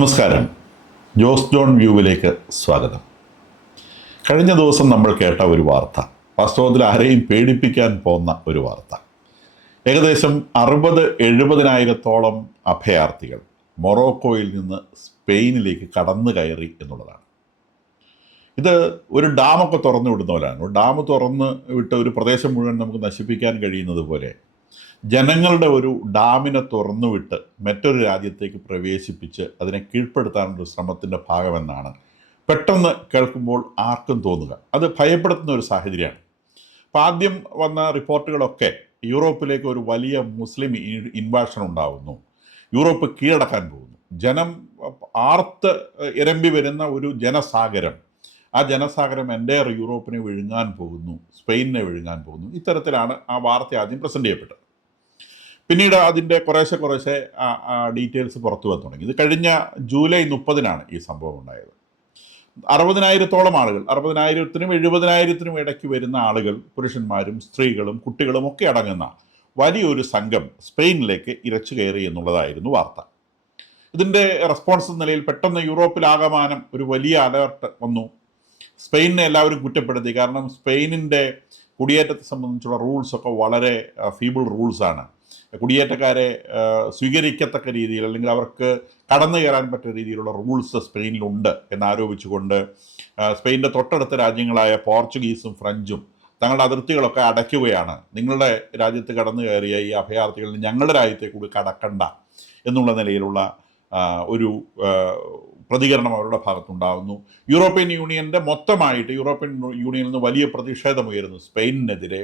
നമസ്കാരം. ജോസ് ജോൺ വ്യൂവിലേക്ക് സ്വാഗതം. കഴിഞ്ഞ ദിവസം നമ്മൾ കേട്ട ഒരു വാർത്ത, വാസ്തവത്തിൽ ആരെയും പേടിപ്പിക്കാൻ പോകുന്ന ഒരു വാർത്ത. ഏകദേശം 60-70,000-ഓളം അഭയാർത്ഥികൾ മൊറോക്കോയിൽ നിന്ന് സ്പെയിനിലേക്ക് കടന്നു കയറി എന്നുള്ളതാണ്. ഇത് ഒരു ഡാമൊക്കെ തുറന്നു വിടുന്ന പോലെയാണ്. ഒരു ഡാം തുറന്ന് വിട്ട് ഒരു പ്രദേശം മുഴുവൻ നമുക്ക് നശിപ്പിക്കാൻ കഴിയുന്നത് പോലെ ജനങ്ങളുടെ ഒരു ഡാമിനെ തുറന്നുവിട്ട് മറ്റൊരു രാജ്യത്തേക്ക് പ്രവേശിപ്പിച്ച് അതിനെ കീഴ്പ്പെടുത്താനുള്ള ശ്രമത്തിൻ്റെ ഭാഗമെന്നാണ് പെട്ടെന്ന് കേൾക്കുമ്പോൾ ആർക്കും തോന്നുക. അത് ഭയപ്പെടുത്തുന്ന ഒരു സാഹചര്യമാണ്. അപ്പോൾ ആദ്യം വന്ന റിപ്പോർട്ടുകളൊക്കെ യൂറോപ്പിലേക്ക് ഒരു വലിയ മുസ്ലിം ഇൻവാഷൻ ഉണ്ടാകുന്നു, യൂറോപ്പ് കീഴടക്കാൻ പോകുന്നു, ജനം ആർത്ത് ഇരമ്പി വരുന്ന ഒരു ജനസാഗരം, ആ ജനസാഗരം എൻ്റയർ യൂറോപ്പിനെ വിഴുങ്ങാൻ പോകുന്നു, സ്പെയിനിനെ വിഴുങ്ങാൻ പോകുന്നു. ഇത്തരത്തിലാണ് ആ വാർത്ത ആദ്യം പ്രസൻറ്റ് ചെയ്യപ്പെട്ടത്. പിന്നീട് അതിൻ്റെ കുറേശ്ശെ ഡീറ്റെയിൽസ് പുറത്തു വന്നു തുടങ്ങി. ഇത് കഴിഞ്ഞ ജൂലൈ 30-നാണ് ഈ സംഭവം ഉണ്ടായത്. 60,000-ഓളം ആളുകൾ, 60,000-നും 70,000-നും ഇടയ്ക്ക് വരുന്ന ആളുകൾ, പുരുഷന്മാരും സ്ത്രീകളും കുട്ടികളും ഒക്കെ അടങ്ങുന്ന വലിയൊരു സംഘം സ്പെയിനിലേക്ക് ഇരച്ചു കയറി എന്നുള്ളതായിരുന്നു വാർത്ത. ഇതിൻ്റെ റെസ്പോൺസ് എന്ന നിലയിൽ പെട്ടെന്ന് യൂറോപ്പിലാകമാനം ഒരു വലിയ അലർട്ട് വന്നു. സ്പെയിനിനെ എല്ലാവരും കുറ്റപ്പെടുത്തി. കാരണം സ്പെയിനിൻ്റെ കുടിയേറ്റത്തെ സംബന്ധിച്ചുള്ള റൂൾസൊക്കെ വളരെ ഫീബിൾ റൂൾസാണ്. കുടിയേറ്റക്കാരെ സ്വീകരിക്കത്തക്ക രീതിയിൽ അല്ലെങ്കിൽ അവർക്ക് കടന്നു കയറാൻ പറ്റുന്ന രീതിയിലുള്ള റൂൾസ് സ്പെയിനിലുണ്ട് എന്നാരോപിച്ചുകൊണ്ട് സ്പെയിനിൻ്റെ തൊട്ടടുത്ത രാജ്യങ്ങളായ പോർച്ചുഗീസും ഫ്രഞ്ചും തങ്ങളുടെ അതിർത്തികളൊക്കെ അടയ്ക്കുകയാണ്. നിങ്ങളുടെ രാജ്യത്ത് കടന്നു കയറിയ ഈ അഭയാർത്ഥികളിൽ ഞങ്ങളുടെ രാജ്യത്തെ കൂടി കടക്കണ്ട എന്നുള്ള നിലയിലുള്ള ഒരു പ്രതികരണം അവരുടെ ഭാഗത്തുണ്ടാകുന്നു. യൂറോപ്യൻ യൂണിയൻ്റെ മൊത്തമായിട്ട് യൂറോപ്യൻ യൂണിയനിൽ നിന്ന് വലിയ പ്രതിഷേധമുയരുന്നു. സ്പെയിനിനെതിരെ,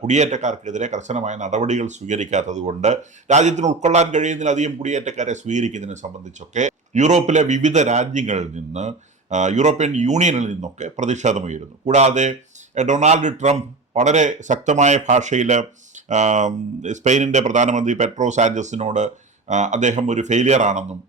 കുടിയേറ്റക്കാർക്കെതിരെ കർശനമായ നടപടികൾ സ്വീകരിക്കാത്തത് കൊണ്ട് രാജ്യത്തിന് ഉൾക്കൊള്ളാൻ കഴിയുന്നതിലധികം കുടിയേറ്റക്കാരെ സ്വീകരിക്കുന്നതിനെ സംബന്ധിച്ചൊക്കെ യൂറോപ്പിലെ വിവിധ രാജ്യങ്ങളിൽ നിന്ന്, യൂറോപ്യൻ യൂണിയനിൽ നിന്നൊക്കെ പ്രതിഷേധമുയരുന്നു. കൂടാതെ ഡൊണാൾഡ് ട്രംപ് വളരെ ശക്തമായ ഭാഷയിൽ സ്പെയിനിൻ്റെ പ്രധാനമന്ത്രി പെട്രോ സാഞ്ചസിനോട് അദ്ദേഹം ഒരു ഫെയിലിയർ ആണെന്നും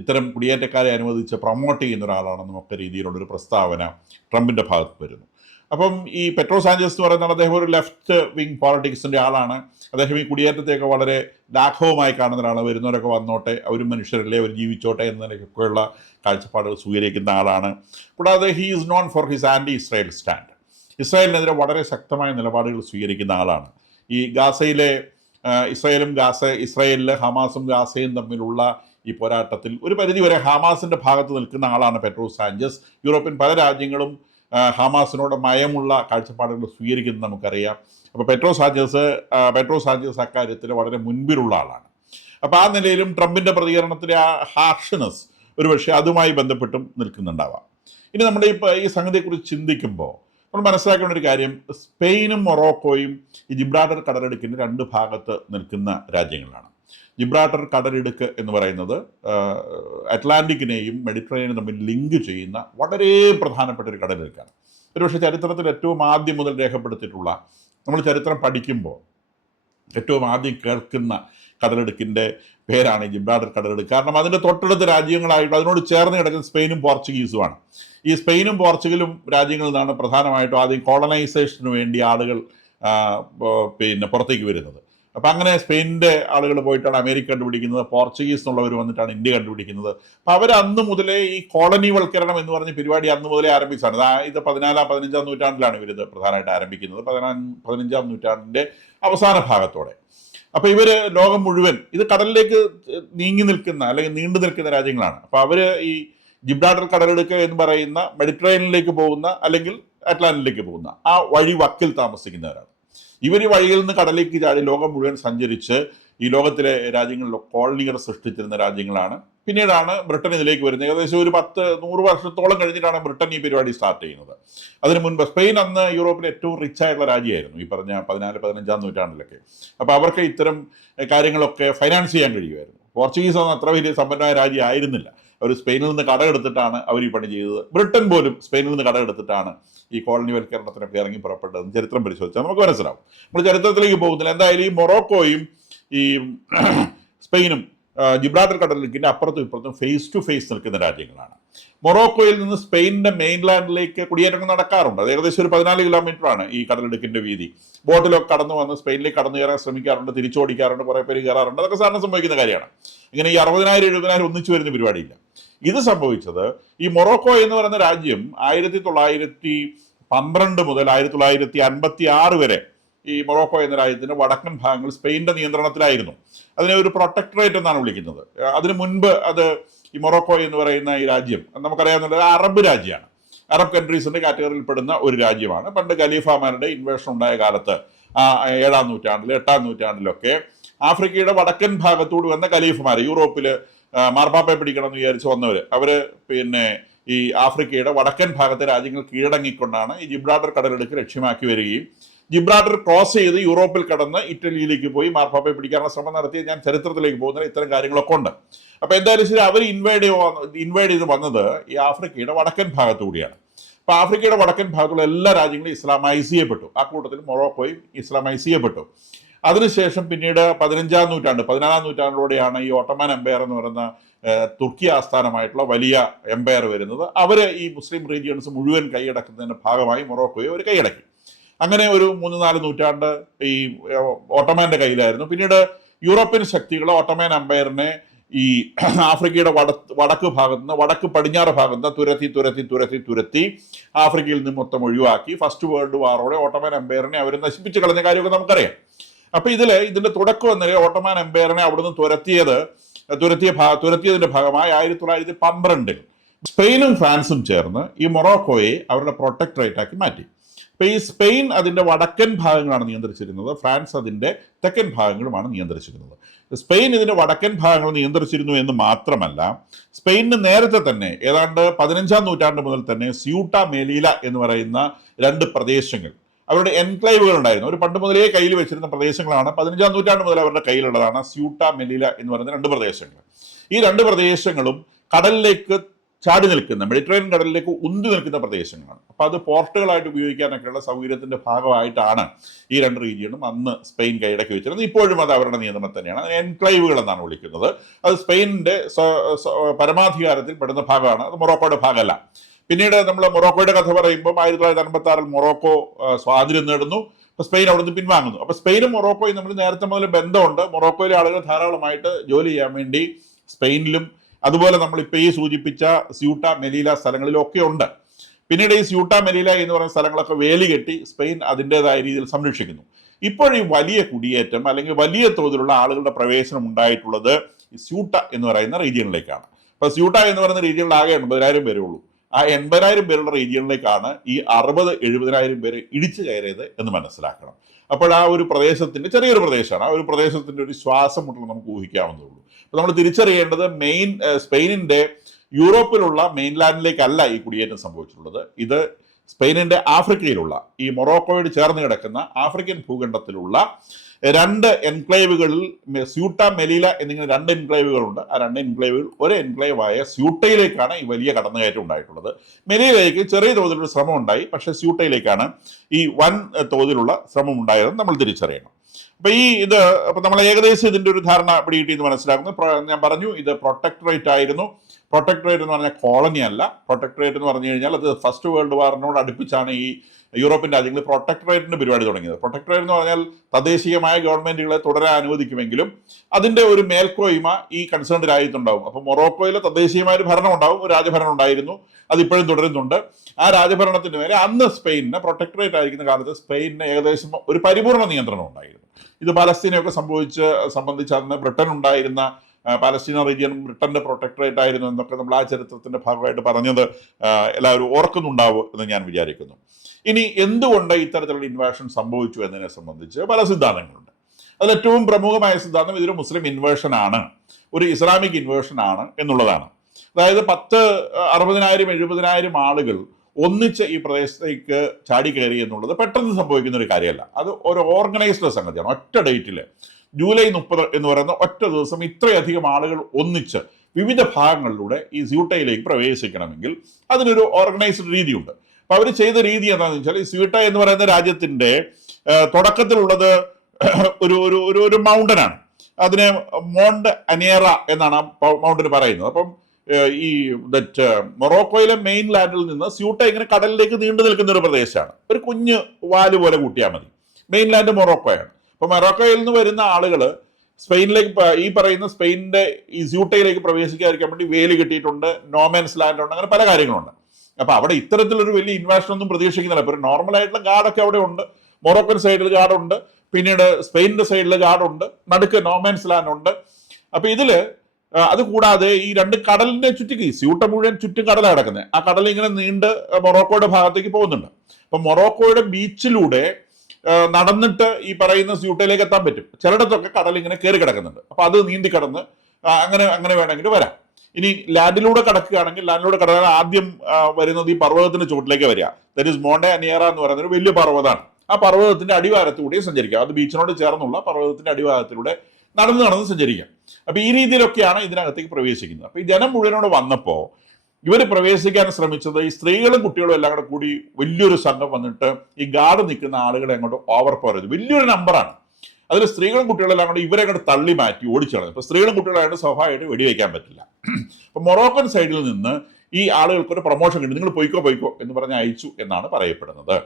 ഇത്തരം കുടിയേറ്റക്കാരെ അനുവദിച്ച് പ്രൊമോട്ട് ചെയ്യുന്ന ഒരാളാണെന്നും ഒക്കെ രീതിയിലുള്ളൊരു പ്രസ്താവന ട്രംപിൻ്റെ ഭാഗത്ത് വരുന്നു. അപ്പം ഈ പെട്രോ സാഞ്ചസ് എന്ന് പറയുന്നത് അദ്ദേഹം ഒരു ലെഫ്റ്റ് വിങ് പോളിറ്റിക്സിൻ്റെ ആളാണ്. അദ്ദേഹം ഈ കുടിയേറ്റത്തെയൊക്കെ വളരെ ലാഘവമായി കാണുന്ന ഒരാളാണ്. വരുന്നവരൊക്കെ വന്നോട്ടെ, അവരും മനുഷ്യരല്ലേ, അവർ ജീവിച്ചോട്ടെ എന്നതിനൊക്കെയുള്ള കാഴ്ചപ്പാടുകൾ സ്വീകരിക്കുന്ന ആളാണ്. കൂടാതെ he is known for his anti Israel stand. ഇസ്രായേലിനെതിരെ വളരെ ശക്തമായ നിലപാടുകൾ സ്വീകരിക്കുന്ന ആളാണ്. ഈ ഗാസയിലെ ഇസ്രായേലിലെ ഹമാസും ഗാസയും തമ്മിലുള്ള ഈ പോരാട്ടത്തിൽ ഒരു പരിധിവരെ ഹമാസിൻ്റെ ഭാഗത്ത് നിൽക്കുന്ന ആളാണ് പെട്രോ സാഞ്ചസ്. യൂറോപ്യൻ പല രാജ്യങ്ങളും ഹമാസിനോട് മയമുള്ള കാഴ്ചപ്പാടുകൾ സ്വീകരിക്കുന്നത് നമുക്കറിയാം. അപ്പോൾ പെട്രോ സാഞ്ചസ് അക്കാര്യത്തിൽ വളരെ മുൻപിലുള്ള ആളാണ്. അപ്പോൾ ആ നിലയിലും ട്രംപിൻ്റെ പ്രതികരണത്തിലെ ആ ഹാർഷ്നെസ് ഒരുപക്ഷെ അതുമായി ബന്ധപ്പെട്ടും നിൽക്കുന്നുണ്ടാവാം. ഇനി നമ്മുടെ ഈ സംഗതിയെക്കുറിച്ച് ചിന്തിക്കുമ്പോൾ നമ്മൾ മനസ്സിലാക്കേണ്ട ഒരു കാര്യം, സ്പെയിനും മൊറോക്കോയും ഈ ജിബ്രാൾട്ടർ കടലിടുക്കിൻ്റെ രണ്ട് ഭാഗത്ത് നിൽക്കുന്ന രാജ്യങ്ങളാണ്. ജിബ്രാൾട്ടർ കടലിടുക്ക് എന്ന് പറയുന്നത് അറ്റ്ലാന്റിക്കിനെയും മെഡിറ്ററേനിയനും തമ്മിൽ ലിങ്ക് ചെയ്യുന്ന വളരെ പ്രധാനപ്പെട്ട ഒരു കടലിടുക്കാണ്. ഒരുപക്ഷെ ചരിത്രത്തിൽ ഏറ്റവും ആദ്യം മുതൽ രേഖപ്പെടുത്തിയിട്ടുള്ള, നമ്മൾ ചരിത്രം പഠിക്കുമ്പോൾ ഏറ്റവും ആദ്യം കേൾക്കുന്ന കടലിടുക്കിൻ്റെ പേരാണ് ഈ ജിബ്രാൾട്ടർ കടലിടുക്ക്. കാരണം അതിൻ്റെ തൊട്ടടുത്ത രാജ്യങ്ങളായിട്ട് അതിനോട് ചേർന്ന് കിടക്കുന്ന സ്പെയിനും പോർച്ചുഗീസുമാണ്. ഈ സ്പെയിനും പോർച്ചുഗലും രാജ്യങ്ങളിൽ നിന്നാണ് പ്രധാനമായിട്ടും ആദ്യം കോളനൈസേഷന് വേണ്ടി ആളുകൾ പുറത്തേക്ക് വരുന്നത്. അപ്പം അങ്ങനെ സ്പെയിനിൻ്റെ ആളുകൾ പോയിട്ടാണ് അമേരിക്ക കണ്ടുപിടിക്കുന്നത്, പോർച്ചുഗീസ് എന്നുള്ളവർ വന്നിട്ടാണ് ഇന്ത്യ കണ്ടുപിടിക്കുന്നത്. അപ്പം അവർ അന്ന് മുതലേ ഈ കോളനിവൽക്കരണം എന്ന് പറഞ്ഞ പരിപാടി അന്ന് മുതലേ ആരംഭിച്ചതാണ്. ഇത് 14-15 നൂറ്റാണ്ടിലാണ് ഇവരിത് പ്രധാനമായിട്ട് ആരംഭിക്കുന്നത്, 15 നൂറ്റാണ്ടിൻ്റെ അവസാന ഭാഗത്തോടെ. അപ്പോൾ ഇവർ ലോകം മുഴുവൻ, ഇത് കടലിലേക്ക് നീങ്ങി നിൽക്കുന്ന അല്ലെങ്കിൽ നീണ്ടു നിൽക്കുന്ന രാജ്യങ്ങളാണ്. അപ്പോൾ അവർ ഈ ജിബ്രാൾട്ടർ കടലിടുക്ക് എന്ന് പറയുന്ന മെഡിറ്ററേനിയനിലേക്ക് പോകുന്ന അല്ലെങ്കിൽ അറ്റ്ലാന്റിക്കിലേക്ക് പോകുന്ന ആ വഴി വക്കിൽ താമസിക്കുന്നവരാണ്. ഇവർ ഈ വഴിയിൽ നിന്ന് കടലിലേക്ക് ചാടി ലോകം മുഴുവൻ സഞ്ചരിച്ച് ഈ ലോകത്തിലെ രാജ്യങ്ങളിൽ കോളനികൾ സൃഷ്ടിച്ചിരുന്ന രാജ്യങ്ങളാണ്. പിന്നീടാണ് ബ്രിട്ടൻ ഇതിലേക്ക് വരുന്നത്. ഏകദേശം ഒരു 10-100 വർഷത്തോളം കഴിഞ്ഞിട്ടാണ് ബ്രിട്ടൻ ഈ പരിപാടി സ്റ്റാർട്ട് ചെയ്യുന്നത്. അതിന് മുൻപ് സ്പെയിൻ അന്ന് യൂറോപ്പിലെ ഏറ്റവും റിച്ച് ആയിട്ടുള്ള രാജ്യമായിരുന്നു, ഈ പറഞ്ഞ 14-15 നൂറ്റാണ്ടിലൊക്കെ. അപ്പോൾ അവർക്ക് ഇത്തരം കാര്യങ്ങളൊക്കെ ഫൈനാൻസ് ചെയ്യാൻ കഴിയുമായിരുന്നു. പോർച്ചുഗീസ് ഒന്നും അത്ര വലിയ സമ്പന്നമായ രാജ്യം ആയിരുന്നില്ല. അവർ സ്പെയിനിൽ നിന്ന് കടമെടുത്തിട്ടാണ് അവർ ഈ പണി ചെയ്തത്. ബ്രിട്ടൻ പോലും സ്പെയിനിൽ നിന്ന് കടമെടുത്തിട്ടാണ് ഈ കോളനിവൽക്കരണത്തിനൊക്കെ ഇറങ്ങി പുറപ്പെട്ടതെന്ന് ചരിത്രം പരിശോധിച്ചാൽ നമുക്ക് മനസ്സിലാവും. നമ്മൾ ചരിത്രത്തിലേക്ക് പോകുന്നില്ല. എന്തായാലും ഈ മൊറോക്കോയും ഈ സ്പെയിനും ജിബ്രാൾട്ടർ കടലിടുക്കിൻ്റെ അപ്പുറത്തും ഇപ്പുറത്തും ഫേസ് ടു ഫേസ് നിൽക്കുന്ന രാജ്യങ്ങളാണ്. മൊറോക്കോയിൽ നിന്ന് സ്പെയിനിന്റെ മെയിൻലാൻഡിലേക്ക് കുടിയേറ്റങ്ങൾ നടക്കാറുണ്ട്. അത് ഏകദേശം ഒരു 14 കിലോമീറ്ററാണ് ഈ കടലിടുക്കിന്റെ വീതി. ബോട്ടിലൊക്കെ കടന്നു വന്ന് സ്പെയിനിലേക്ക് കടന്നു കയറാൻ ശ്രമിക്കാറുണ്ട്, തിരിച്ചോടിക്കാറുണ്ട്, കുറെ പേര് കയറാറുണ്ട്. അതൊക്കെ സാധാരണ സംഭവിക്കുന്ന കാര്യമാണ്. ഇങ്ങനെ ഈ 60,000 70,000 ഒന്നിച്ചു വരുന്ന പരിപാടിയില്ല. ഇത് സംഭവിച്ചത് ഈ മൊറോക്കോ എന്ന് പറയുന്ന രാജ്യം 1912 മുതൽ 1956 വരെ ഈ മൊറോക്കോ എന്ന രാജ്യത്തിന്റെ വടക്കൻ ഭാഗങ്ങൾ സ്പെയിനിന്റെ നിയന്ത്രണത്തിലായിരുന്നു. അതിനെ ഒരു പ്രൊട്ടക്ടറേറ്റ് എന്നാണ് വിളിക്കുന്നത്. അതിനു മുൻപ് അത് ഈ മൊറോക്കോ എന്ന് പറയുന്ന ഈ രാജ്യം നമുക്കറിയാവുന്ന അറബ് രാജ്യമാണ്. അറബ് കൺട്രീസിന്റെ കാറ്റഗറിയിൽ പെടുന്ന ഒരു രാജ്യമാണ്. പണ്ട് ഖലീഫമാരുടെ ഇൻവേഷൻ ഉണ്ടായ കാലത്ത് 7-ാം നൂറ്റാണ്ടിൽ 8-ാം നൂറ്റാണ്ടിലൊക്കെ ആഫ്രിക്കയുടെ വടക്കൻ ഭാഗത്തോട് വന്ന ഖലീഫമാർ, യൂറോപ്പില് മാർപ്പാപ്പയെ പിടിക്കണം എന്ന് വിചാരിച്ച് വന്നവര്, അവര് പിന്നെ ഈ ആഫ്രിക്കയുടെ വടക്കൻ ഭാഗത്തെ രാജ്യങ്ങൾ കീഴടങ്ങിക്കൊണ്ടാണ് ഈ ജിബ്രാൾട്ടർ കടലെടുക്ക് ലക്ഷ്യമാക്കി വരികയും ജിബ്രാൾട്ടർ ക്രോസ് ചെയ്ത് യൂറോപ്പിൽ കടന്ന് ഇറ്റലിയിലേക്ക് പോയി മാർപ്പാപ്പയെ പിടിക്കാനുള്ള ശ്രമം നടത്തി. ഞാൻ ചരിത്രത്തിലേക്ക് പോകുന്ന ഇത്തരം കാര്യങ്ങളൊക്കെ ഉണ്ട്. അപ്പൊ എന്തായാലും ശരി, അവർ ഇൻവൈഡ് ചെയ്ത് വന്നത് ഈ ആഫ്രിക്കയുടെ വടക്കൻ ഭാഗത്തുകൂടിയാണ്. അപ്പൊ ആഫ്രിക്കയുടെ വടക്കൻ ഭാഗത്തുള്ള എല്ലാ രാജ്യങ്ങളും ഇസ്ലാമൈസ് ചെയ്യപ്പെട്ടു. ആ കൂട്ടത്തിൽ മൊറോക്കോയും ഇസ്ലാമൈസ് ചെയ്യപ്പെട്ടു. അതിനുശേഷം പിന്നീട് 15-ാം നൂറ്റാണ്ട് 14-ാം നൂറ്റാണ്ടിലൂടെയാണ് ഈ ഓട്ടോമൻ എംപയർ എന്ന് പറയുന്ന തുർക്കി ആസ്ഥാനമായിട്ടുള്ള വലിയ എംപയർ വരുന്നത്. അവര് ഈ മുസ്ലിം റീജിയൻസ് മുഴുവൻ കൈയടക്കുന്നതിന്റെ ഭാഗമായി മൊറോക്കോയെ അവർ കൈയടക്കി. അങ്ങനെ ഒരു 3-4 നൂറ്റാണ്ട് ഈ ഓട്ടോമാന്റെ കയ്യിലായിരുന്നു. പിന്നീട് യൂറോപ്യൻ ശക്തികൾ ഓട്ടോമൻ എംപയറിനെ ഈ ആഫ്രിക്കയുടെ വടക്ക് ഭാഗത്ത് നിന്ന് വടക്ക് പടിഞ്ഞാറ് ഭാഗത്ത് നിന്ന് തുരത്തി ആഫ്രിക്കയിൽ നിന്ന് മൊത്തം ഒഴിവാക്കി ഫസ്റ്റ് വേൾഡ് വാറോടെ ഓട്ടോമൻ എംപയറിനെ അവർ നശിപ്പിച്ച് കളഞ്ഞ കാര്യമൊക്കെ നമുക്കറിയാം. അപ്പൊ ഇതിന്റെ തുടക്കം എന്നതിൽ ഓട്ടോമൻ എംപയറിനെ അവിടുന്ന് തുരത്തിയതിന്റെ ഭാഗമായി 1912 സ്പെയിനും ഫ്രാൻസും ചേർന്ന് ഈ മൊറോക്കോയെ അവരുടെ പ്രൊട്ടക്ടറേറ്റ് ആക്കി മാറ്റി. അപ്പൊ ഈ സ്പെയിൻ അതിന്റെ വടക്കൻ ഭാഗങ്ങളാണ് നിയന്ത്രിച്ചിരുന്നത്, ഫ്രാൻസ് അതിന്റെ തെക്കൻ ഭാഗങ്ങളുമാണ് നിയന്ത്രിച്ചിരുന്നത്. സ്പെയിൻ ഇതിന്റെ വടക്കൻ ഭാഗങ്ങൾ നിയന്ത്രിച്ചിരുന്നു എന്ന് മാത്രമല്ല, സ്പെയിനിന് നേരത്തെ തന്നെ ഏതാണ്ട് 15-ാം നൂറ്റാണ്ട് മുതൽ തന്നെ സ്യൂട്ട മെലീല എന്ന് പറയുന്ന 2 പ്രദേശങ്ങൾ അവരുടെ എൻക്ലേവുകൾ ഉണ്ടായിരുന്നു. അവർ പണ്ട് മുതലേ കയ്യിൽ വെച്ചിരുന്ന പ്രദേശങ്ങളാണ്. 15-ാം നൂറ്റാണ്ട് മുതൽ അവരുടെ കയ്യിലുള്ളതാണ് സ്യൂട്ട മെലീല എന്ന് പറയുന്ന 2 പ്രദേശങ്ങൾ. ഈ 2 പ്രദേശങ്ങളും കടലിലേക്ക് ചാടി നിൽക്കുന്ന, മെഡിറ്ററേനിയൻ കടലിലേക്ക് ഉന്തി നിൽക്കുന്ന പ്രദേശങ്ങളാണ്. അപ്പൊ അത് പോർട്ടുകളായിട്ട് ഉപയോഗിക്കാനൊക്കെയുള്ള സൗകര്യത്തിന്റെ ഭാഗമായിട്ടാണ് ഈ 2 റീജിയനും അന്ന് സ്പെയിൻ കൈയടക്കി വെച്ചിരുന്നത്. ഇപ്പോഴും അത് അവരുടെ നിയന്ത്രണം തന്നെയാണ്. അതിന് എൻക്ലേവുകൾ എന്നാണ് വിളിക്കുന്നത്. അത് സ്പെയിനിന്റെ പരമാധികാരത്തിൽ പെടുന്ന ഭാഗമാണ്. അത് മൊറോക്കോയുടെ ഭാഗമല്ല. പിന്നീട് നമ്മൾ മൊറോക്കോയുടെ കഥ പറയുമ്പോൾ 1956 മൊറോക്കോ സ്വാതന്ത്ര്യം നേടുന്നു. സ്പെയിൻ അവിടെ നിന്ന് പിൻവാങ്ങുന്നു. അപ്പൊ സ്പെയിനും മൊറോക്കോയും നമ്മൾ നേരത്തെ മുതൽ ബന്ധമുണ്ട്. മൊറോക്കോയിലെ ആളുകൾ ധാരാളമായിട്ട് ജോലി ചെയ്യാൻ വേണ്ടി സ്പെയിനിലും അതുപോലെ നമ്മളിപ്പോൾ ഈ സൂചിപ്പിച്ച സ്യൂട്ട മെലീല സ്ഥലങ്ങളിലൊക്കെ ഉണ്ട്. പിന്നീട് ഈ സ്യൂട്ട മെലീല എന്ന് പറയുന്ന സ്ഥലങ്ങളൊക്കെ വേലി കെട്ടി സ്പെയിൻ അതിൻ്റെതായ രീതിയിൽ സംരക്ഷിക്കുന്നു. ഇപ്പോൾ ഈ വലിയ കുടിയേറ്റം അല്ലെങ്കിൽ വലിയ തോതിലുള്ള ആളുകളുടെ പ്രവേശനം ഉണ്ടായിട്ടുള്ളത് ഈ സ്യൂട്ട എന്ന് പറയുന്ന റീജിയനിലേക്കാണ്. അപ്പൊ സ്യൂട്ട എന്ന് പറയുന്ന റീജിയനിൽ ആകെ 80,000 പേരേ ഉള്ളൂ. ആ 80,000 പേരുടെ റീജിയനിലേക്കാണ് ഈ 60-70,000 പേര് ഇടിച്ചു കയറിയത് എന്ന് മനസ്സിലാക്കണം. അപ്പോൾ ആ ഒരു പ്രദേശത്തിന്റെ ചെറിയൊരു പ്രദേശമാണ്. ആ ഒരു പ്രദേശത്തിന്റെ ഒരു ശ്വാസം മുട്ടൽ നമുക്ക് ഊഹിക്കാവുന്നേ ഉള്ളൂ. അപ്പൊ നമ്മൾ തിരിച്ചറിയേണ്ടത് സ്പെയിനിന്റെ യൂറോപ്പിലുള്ള മെയിൻലാൻഡിലേക്കല്ല ഈ കുടിയേറ്റം സംഭവിച്ചിട്ടുള്ളത്. ഇത് സ്പെയിനിന്റെ ആഫ്രിക്കയിലുള്ള ഈ മൊറോക്കോയോട് ചേർന്ന് കിടക്കുന്ന ആഫ്രിക്കൻ ഭൂഖണ്ഡത്തിലുള്ള 2 എൻക്ലേവുകളിൽ സ്യൂട്ട മെലീല എന്നിങ്ങനെ 2 എൻക്ലേവുകളുണ്ട്. ആ 2 എൻക്ലേവുകൾ ഒരു എൻക്ലേവായ സ്യൂട്ടയിലേക്കാണ് ഈ വലിയ കടന്നുകയറ്റം ഉണ്ടായിട്ടുള്ളത്. മെലീലയിലേക്ക് ചെറിയ തോതിലുള്ള ശ്രമം ഉണ്ടായി, പക്ഷേ സ്യൂട്ടയിലേക്കാണ് ഈ വൻ തോതിലുള്ള ശ്രമം ഉണ്ടായതെന്ന് നമ്മൾ തിരിച്ചറിയണം. അപ്പൊ നമ്മൾ ഏകദേശം ഇതിന്റെ ഒരു ധാരണ പിടികിട്ടിയെന്ന് മനസ്സിലാക്കുന്നു. ഞാൻ പറഞ്ഞു, ഇത് പ്രൊട്ടക്ടറേറ്റ് ആയിരുന്നു. പ്രൊട്ടക്ടറേറ്റ് എന്ന് പറഞ്ഞാൽ കോളനി അല്ല. പ്രൊട്ടക്ടറേറ്റ് എന്ന് പറഞ്ഞു കഴിഞ്ഞാൽ അത് ഫസ്റ്റ് വേൾഡ് വാറിനോട് അടുപ്പിച്ചാണ് ഈ യൂറോപ്യൻ രാജ്യങ്ങൾ പ്രൊട്ടക്ടറേറ്റിന്റെ പരിപാടി തുടങ്ങിയത്. പ്രൊട്ടക്ടറേറ്റ് എന്ന് പറഞ്ഞാൽ തദ്ദേശീയമായ ഗവൺമെന്റുകളെ തുടരാൻ അനുവദിക്കുമെങ്കിലും അതിന്റെ ഒരു മേൽക്കോയ്മ ഈ കൺസേൺഡ് രാജ്യത്തുണ്ടാവും. അപ്പൊ മൊറോക്കോയിലെ തദ്ദേശീയമായ ഒരു ഭരണം ഉണ്ടാവും, ഒരു രാജഭരണം ഉണ്ടായിരുന്നു, അതിപ്പോഴും തുടരുന്നുണ്ട്. ആ രാജഭരണത്തിന് മേലെ അന്ന് സ്പെയിനിന് പ്രൊട്ടക്ടറേറ്റ് ആയിരിക്കുന്ന കാലത്ത് സ്പെയിനിന് ഏകദേശം ഒരു പരിപൂർണ നിയന്ത്രണം ഉണ്ടായിരുന്നു. ഇത് പലസ്തീനയൊക്കെ സംബന്ധിച്ച് അന്ന് ബ്രിട്ടൻ ഉണ്ടായിരുന്ന പാലസ്തീന റീജിയൻ ബ്രിട്ടന്റെ പ്രൊട്ടക്ടറേറ്റ് ആയിരുന്നു എന്നൊക്കെ നമ്മൾ ആ ചരിത്രത്തിന്റെ ഭാഗമായിട്ട് പറഞ്ഞത് എല്ലാവരും ഓർക്കുന്നുണ്ടാവും എന്ന് ഞാൻ വിചാരിക്കുന്നു. ഇനി എന്തുകൊണ്ട് ഇത്തരത്തിലുള്ള ഇൻവേഷൻ സംഭവിച്ചു എന്നതിനെ സംബന്ധിച്ച് പല സിദ്ധാന്തങ്ങളുണ്ട്. അതിൽ ഏറ്റവും പ്രമുഖമായ സിദ്ധാന്തം ഇതൊരു മുസ്ലിം ഇൻവേഷൻ ആണ്, ഒരു ഇസ്ലാമിക് ഇൻവേഷൻ ആണ് എന്നുള്ളതാണ്. അതായത് 60,000-70,000 ആളുകൾ ഒന്നിച്ച് ഈ പ്രദേശത്തേക്ക് ചാടി കയറി എന്നുള്ളത് പെട്ടെന്ന് സംഭവിക്കുന്ന ഒരു കാര്യമല്ല. അത് ഒരു ഓർഗനൈസ്ഡ് സംഗതിയാണ്. ഒറ്റ ഡേറ്റിൽ ജൂലൈ 30 എന്ന് പറയുന്ന ഒറ്റ ദിവസം ഇത്രയധികം ആളുകൾ ഒന്നിച്ച് വിവിധ ഭാഗങ്ങളിലൂടെ ഈ സ്യൂട്ടയിലേക്ക് പ്രവേശിക്കണമെങ്കിൽ അതിനൊരു ഓർഗനൈസ്ഡ് രീതിയുണ്ട്. അപ്പൊ അവർ ചെയ്ത രീതി എന്താണെന്ന് വെച്ചാൽ, ഈ സ്യൂട്ട എന്ന് പറയുന്ന രാജ്യത്തിന്റെ തുടക്കത്തിലുള്ളത് ഒരു മൗണ്ടനാണ്. അതിനെ മോണ്ട് അനിയറ എന്നാണ് ആ മൗണ്ടന് പറയുന്നത്. അപ്പം ഈ മൊറോക്കോയിലെ മെയിൻ ലാൻഡിൽ നിന്ന് സ്യൂട്ട ഇങ്ങനെ കടലിലേക്ക് നീണ്ടു നിൽക്കുന്ന ഒരു പ്രദേശമാണ്. ഒരു കുഞ്ഞ് വാല് പോലെ കൂട്ടിയാൽ മതി. മെയിൻ ലാൻഡ് മൊറോക്കോയാണ്. അപ്പൊ മൊറോക്കോയിൽ നിന്ന് വരുന്ന ആളുകൾ സ്പെയിനിലേക്ക്, ഈ പറയുന്ന സ്പെയിനിന്റെ ഈ സ്യൂട്ടയിലേക്ക് പ്രവേശിക്കാതിരിക്കാൻ വേണ്ടി വേലി കെട്ടിയിട്ടുണ്ട്, നോമാൻസ് ലാൻഡ് ഉണ്ട്, അങ്ങനെ പല കാര്യങ്ങളുണ്ട്. അപ്പൊ അവിടെ ഇത്തരത്തിലൊരു വലിയ ഇൻവേഷൻ ഒന്നും പ്രതീക്ഷിക്കുന്നില്ല. ഇപ്പൊ നോർമൽ ആയിട്ടുള്ള ഗാർഡൊക്കെ അവിടെ ഉണ്ട്. മൊറോക്കൻ സൈഡിൽ ഗാർഡുണ്ട്, പിന്നീട് സ്പെയിനിന്റെ സൈഡിൽ ഗാർഡുണ്ട്, നടുക്ക് നോമാൻസ് ലാൻഡ് ഉണ്ട്. അപ്പൊ ഇതില് അത് കൂടാതെ ഈ രണ്ട് കടലിന്റെ ചുറ്റിക്ക്, സ്യൂട്ട മുഴുവൻ ചുറ്റും കടലാണ് കിടക്കുന്നത്. ആ കടൽ ഇങ്ങനെ നീണ്ട് മൊറോക്കോയുടെ ഭാഗത്തേക്ക് പോകുന്നുണ്ട്. അപ്പൊ മൊറോക്കോയുടെ ബീച്ചിലൂടെ നടന്നിട്ട് ഈ പറയുന്ന സ്യൂട്ടയിലേക്ക് എത്താൻ പറ്റും. ചിലയിടത്തൊക്കെ കടൽ ഇങ്ങനെ കയറി കിടക്കുന്നുണ്ട്. അപ്പൊ അത് നീന്തി കടന്ന് അങ്ങനെ വേണമെങ്കിൽ വരാം. ഇനി ലാൻഡിലൂടെ കടക്കുകയാണെങ്കിൽ ലാൻഡിലൂടെ കടക്കാൻ ആദ്യം വരുന്നത് ഈ പർവ്വതത്തിന്റെ ചുവട്ടിലേക്ക് വരിക. ദറ്റ് ഈസ് മോണ്ടെ അനിയറ എന്ന് പറയുന്ന ഒരു വലിയ പർവ്വതമാണ്. ആ പർവ്വതത്തിന്റെ അടിവാരത്തിലൂടെ സഞ്ചരിക്കാം. അത് ബീച്ചിനോട് ചേർന്നുള്ള പർവ്വതത്തിന്റെ അടിവാരത്തിലൂടെ നടന്ന് സഞ്ചരിക്കാം. അപ്പൊ ഈ രീതിയിലൊക്കെയാണ് ഇതിനകത്തേക്ക് പ്രവേശിക്കുന്നത്. അപ്പൊ ഈ ജനം മുഴുവനോട് വന്നപ്പോൾ ഇവർ പ്രവേശിക്കാൻ ശ്രമിച്ചത് ഈ സ്ത്രീകളും കുട്ടികളും എല്ലാം കൂടെ കൂടി വലിയൊരു സംഘം വന്നിട്ട് ഈ ഗാർഡ് നിൽക്കുന്ന ആളുകളെ അങ്ങോട്ട് ഓവർ പവർ ചെയ്തു. വലിയൊരു നമ്പറാണ്. അതിൽ സ്ത്രീകളും കുട്ടികളെല്ലാം കൂടെ ഇവരെ അങ്ങോട്ട് തള്ളി മാറ്റി ഓടിച്ചാണ്. ഇപ്പൊ സ്ത്രീകളും കുട്ടികളായിട്ട് സ്വാഭാവികമായിട്ട് വെടിവെക്കാൻ പറ്റില്ല. അപ്പൊ മൊറോക്കൻ സൈഡിൽ നിന്ന് ഈ ആളുകൾക്ക് ഒരു പ്രൊമോഷൻ കിട്ടി, നിങ്ങൾ പൊയ്ക്കോ എന്ന് പറഞ്ഞ് അയച്ചു എന്നാണ് പറയപ്പെടുന്നത്.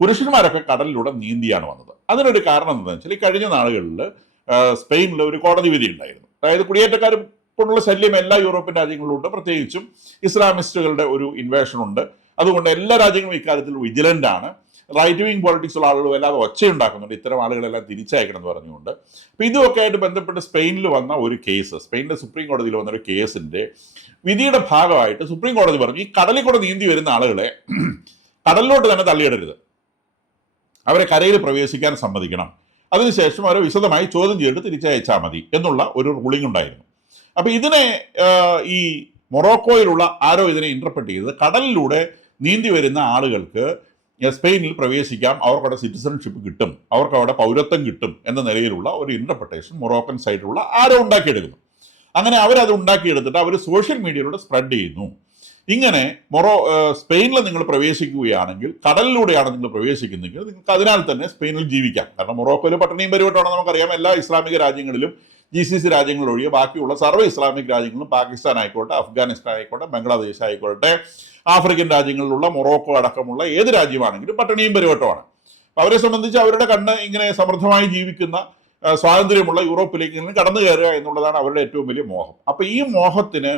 പുരുഷന്മാരൊക്കെ കടലിലൂടെ നീന്തിയാണ് വന്നത്. അതിനൊരു കാരണം എന്താണെന്ന് വെച്ചാൽ ഈ കഴിഞ്ഞ നാളുകളിൽ സ്പെയിനിൽ ഒരു കോടതി വിധി ഉണ്ടായിരുന്നു. അതായത് കുടിയേറ്റക്കാർ കൊണ്ടുള്ള ശല്യം എല്ലാ യൂറോപ്യൻ രാജ്യങ്ങളിലും ഉണ്ട്. പ്രത്യേകിച്ചും ഇസ്ലാമിസ്റ്റുകളുടെ ഒരു ഇൻവേഷൻ ഉണ്ട്. അതുകൊണ്ട് എല്ലാ രാജ്യങ്ങളും ഇക്കാര്യത്തിൽ വിജിലന്റ് ആണ്. റൈറ്റ് വിങ് പൊളിറ്റിക്സ് ഉള്ള ആളുകൾ വല്ലാതെ ഒച്ചയുണ്ടാക്കുന്നുണ്ട്, ഇത്തരം ആളുകളെല്ലാം തിരിച്ചയക്കണം എന്ന് പറഞ്ഞുകൊണ്ട്. അപ്പൊ ഇതുമൊക്കെ ആയിട്ട് ബന്ധപ്പെട്ട് സ്പെയിനിൽ വന്ന ഒരു കേസ്, സ്പെയിനിലെ സുപ്രീം കോടതിയിൽ വന്ന ഒരു കേസിന്റെ വിധിയുടെ ഭാഗമായിട്ട് സുപ്രീം കോടതി പറഞ്ഞു, ഈ കടലിൽ കൂടെ നീന്തി വരുന്ന ആളുകളെ കടലിലോട്ട് തന്നെ തള്ളിയിടരുത്, അവരെ കരയിൽ പ്രവേശിക്കാൻ സമ്മതിക്കണം, അതിനുശേഷം അവരെ വിശദമായി ചോദ്യം ചെയ്തിട്ട് തിരിച്ചയച്ചാൽ മതി എന്നുള്ള ഒരു റൂളിംഗ് ഉണ്ടായിരുന്നു. അപ്പൊ ഇതിനെ ഈ മൊറോക്കോയിലുള്ള ആരോ ഇതിനെ ഇന്റർപ്രറ്റ് ചെയ്തത് കടലിലൂടെ നീന്തി വരുന്ന ആളുകൾക്ക് സ്പെയിനിൽ പ്രവേശിക്കാം, അവർക്കവിടെ സിറ്റിസൺഷിപ്പ് കിട്ടും, അവർക്ക് അവിടെ പൗരത്വം കിട്ടും എന്ന നിലയിലുള്ള ഒരു ഇന്റർപ്രിട്ടേഷൻ മൊറോക്കൻ സൈഡിലുള്ള ആരോ ഉണ്ടാക്കിയെടുക്കുന്നു. അങ്ങനെ അവരത് ഉണ്ടാക്കിയെടുത്തിട്ട് അവർ സോഷ്യൽ മീഡിയയിലൂടെ സ്പ്രെഡ് ചെയ്യുന്നു. ഇങ്ങനെ സ്പെയിനിൽ നിങ്ങൾ പ്രവേശിക്കുകയാണെങ്കിൽ, കടലിലൂടെയാണ് നിങ്ങൾ പ്രവേശിക്കുന്നതെങ്കിൽ നിങ്ങൾക്ക് അതിനാൽ തന്നെ സ്പെയിനിൽ ജീവിക്കാം. കാരണം മൊറോക്കോയിൽ പട്ടിണിയും പരിവട്ടമാണെന്ന് നമുക്കറിയാം. എല്ലാ ഇസ്ലാമിക രാജ്യങ്ങളിലും GCC രാജ്യങ്ങളൊഴികെ ബാക്കിയുള്ള സർവ്വ ഇസ്ലാമിക് രാജ്യങ്ങളും, പാകിസ്ഥാൻ ആയിക്കോട്ടെ, അഫ്ഗാനിസ്ഥാൻ ആയിക്കോട്ടെ, ബംഗ്ലാദേശ് ആയിക്കോട്ടെ, ആഫ്രിക്കൻ രാജ്യങ്ങളിലുള്ള മൊറോക്കോ അടക്കമുള്ള ഏത് രാജ്യമാണെങ്കിലും പട്ടിണിയും പരിവട്ടമാണ്. അവരെ സംബന്ധിച്ച് അവരുടെ കണ്ണ് ഇങ്ങനെ സമൃദ്ധമായി ജീവിക്കുന്ന സ്വാതന്ത്ര്യമുള്ള യൂറോപ്പിലേക്ക് ഇങ്ങനെ കടന്നു കയറുക എന്നുള്ളതാണ് അവരുടെ ഏറ്റവും വലിയ മോഹം. അപ്പൊ ഈ മോഹത്തിന്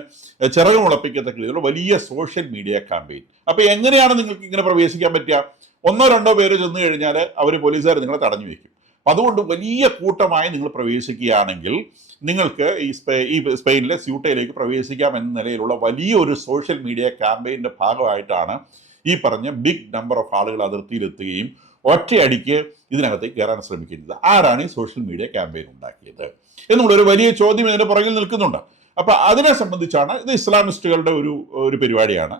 ചിറക് മുളപ്പിക്കത്തക്ക രീതിയിലുള്ള വലിയ സോഷ്യൽ മീഡിയ ക്യാമ്പയിൻ. അപ്പൊ എങ്ങനെയാണ് നിങ്ങൾക്ക് ഇങ്ങനെ പ്രവേശിക്കാൻ പറ്റുക? 1-2 പേര് ചെന്ന് കഴിഞ്ഞാൽ അവർ പോലീസുകാർ നിങ്ങളെ തടഞ്ഞു വെക്കും. അതുകൊണ്ട് വലിയ കൂട്ടമായി നിങ്ങൾ പ്രവേശിക്കുകയാണെങ്കിൽ നിങ്ങൾക്ക് ഈ സ്പെയിനിലെ സ്യൂട്ടയിലേക്ക് പ്രവേശിക്കാം എന്ന നിലയിലുള്ള വലിയൊരു സോഷ്യൽ മീഡിയ ക്യാമ്പയിൻ്റെ ഭാഗമായിട്ടാണ് ഈ പറഞ്ഞ ബിഗ് നമ്പർ ഓഫ് ആളുകൾ അതിർത്തിയിലെത്തുകയും ഒറ്റയടിക്ക് ഇതിനകത്തേക്ക് കയറാൻ ശ്രമിക്കുന്നത്. ആരാണ് ഈ സോഷ്യൽ മീഡിയ ക്യാമ്പയിൻ ഉണ്ടാക്കിയത് എന്നുള്ളൊരു വലിയ ചോദ്യം ഇതിന്റെ പുറകിൽ നിൽക്കുന്നുണ്ട്. അപ്പൊ അതിനെ സംബന്ധിച്ചാണ് ഇത് ഇസ്ലാമിസ്റ്റുകളുടെ ഒരു പരിപാടിയാണ്.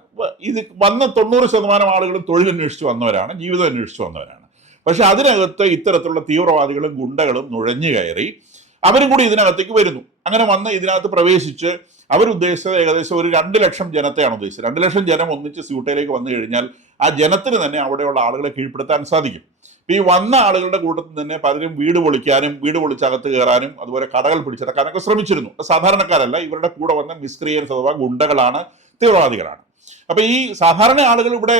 ഇത് വന്ന 90% ആളുകളും തൊഴിലന്വേഷിച്ച് വന്നവരാണ്, ജീവിതം അന്വേഷിച്ച് വന്നവരാണ്. പക്ഷെ അതിനകത്ത് ഇത്തരത്തിലുള്ള തീവ്രവാദികളും ഗുണ്ടകളും നുഴഞ്ഞു കയറി അവരും കൂടി ഇതിനകത്തേക്ക് വരുന്നു. അങ്ങനെ വന്ന് ഇതിനകത്ത് പ്രവേശിച്ച് അവരുദ്ദേശിച്ചത് ഏകദേശം ഒരു 2 ലക്ഷം ജനത്തെയാണ് ഉദ്ദേശിച്ചത്. 2 ലക്ഷം ജനം ഒന്നിച്ച് സ്യൂട്ടയിലേക്ക് വന്നു കഴിഞ്ഞാൽ ആ ജനത്തിന് തന്നെ അവിടെയുള്ള ആളുകളെ കീഴ്പ്പെടുത്താൻ സാധിക്കും. ഈ വന്ന ആളുകളുടെ കൂട്ടത്തിൽ തന്നെ പലരും വീട് പൊളിക്കാനും, വീട് പൊളിച്ചകത്ത് കയറാനും, അതുപോലെ കടകൾ പിടിച്ചെടുക്കാനൊക്കെ ശ്രമിച്ചിരുന്നു. സാധാരണക്കാരല്ല, ഇവരുടെ കൂടെ വന്ന മിസ്ക്രിയൻസ് അഥവാ ഗുണ്ടകളാണ്, തീവ്രവാദികളാണ്. അപ്പൊ ഈ സാധാരണ ആളുകൾ ഇവിടെ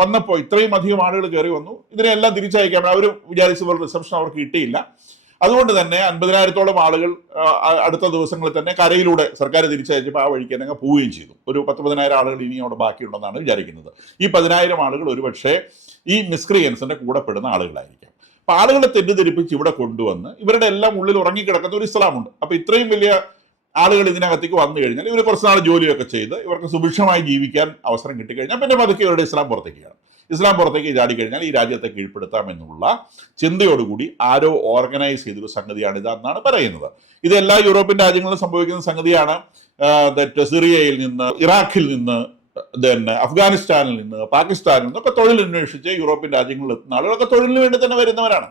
വന്നപ്പോൾ ഇത്രയും അധികം ആളുകൾ കയറി വന്നു. ഇതിനെല്ലാം തിരിച്ചയക്കാൻ അവർ വിചാരിച്ച പോലെ റിസപ്ഷൻ അവർക്ക് കിട്ടിയില്ല. അതുകൊണ്ട് തന്നെ 50,000-ഓളം ആളുകൾ അടുത്ത ദിവസങ്ങളിൽ തന്നെ കരയിലൂടെ സർക്കാർ തിരിച്ചയച്ചപ്പോൾ ആ വഴിക്ക് തന്നെ പോവുകയും ചെയ്തു. ഒരു 10,000-10,000 ആളുകൾ ഇനി അവിടെ ബാക്കിയുണ്ടെന്നാണ് വിചാരിക്കുന്നത്. ഈ 10,000 ആളുകൾ ഒരുപക്ഷെ ഈ മിസ്ക്രിയൻസിന്റെ കൂടെ പെടുന്ന ആളുകളായിരിക്കാം. അപ്പൊ ആളുകളെ തെറ്റിദ്ധരിപ്പിച്ച് ഇവിടെ കൊണ്ടുവന്ന് ഇവരുടെ എല്ലാം ഉള്ളിൽ ഉറങ്ങിക്കിടക്കുന്ന ഒരു ഇസ്ലാമുണ്ട്. അപ്പൊ ഇത്രയും വലിയ ആളുകൾ ഇതിനകത്തേക്ക് വന്നു കഴിഞ്ഞാൽ ഇവർ കുറച്ച് നാൾ ജോലിയൊക്കെ ചെയ്ത് ഇവർക്ക് സുഭിക്ഷമായി ജീവിക്കാൻ അവസരം കിട്ടിക്കഴിഞ്ഞാൽ പിന്നെ പതുക്കെ ഇവരുടെ ഇസ്ലാം പുറത്തേക്ക് ചാടിക്കഴിഞ്ഞാൽ ഈ രാജ്യത്തെ കീഴ്പ്പെടുത്താമെന്നുള്ള ചിന്തയോടുകൂടി ആരോ ഓർഗനൈസ് ചെയ്തൊരു സംഗതിയാണ് ഇതെന്നാണ് പറയുന്നത്. ഇത് എല്ലാ യൂറോപ്യൻ രാജ്യങ്ങളിലും സംഭവിക്കുന്ന സംഗതിയാണ്. സിറിയയിൽ നിന്ന്, ഇറാഖിൽ നിന്ന്, തന്നെ അഫ്ഗാനിസ്ഥാനിൽ നിന്ന്, പാകിസ്ഥാനിൽ നിന്നൊക്കെ തൊഴിലന്വേഷിച്ച് യൂറോപ്യൻ രാജ്യങ്ങളിൽ എത്തുന്ന ആളുകളൊക്കെ തൊഴിലിന് വേണ്ടി തന്നെ വരുന്നവരാണ്.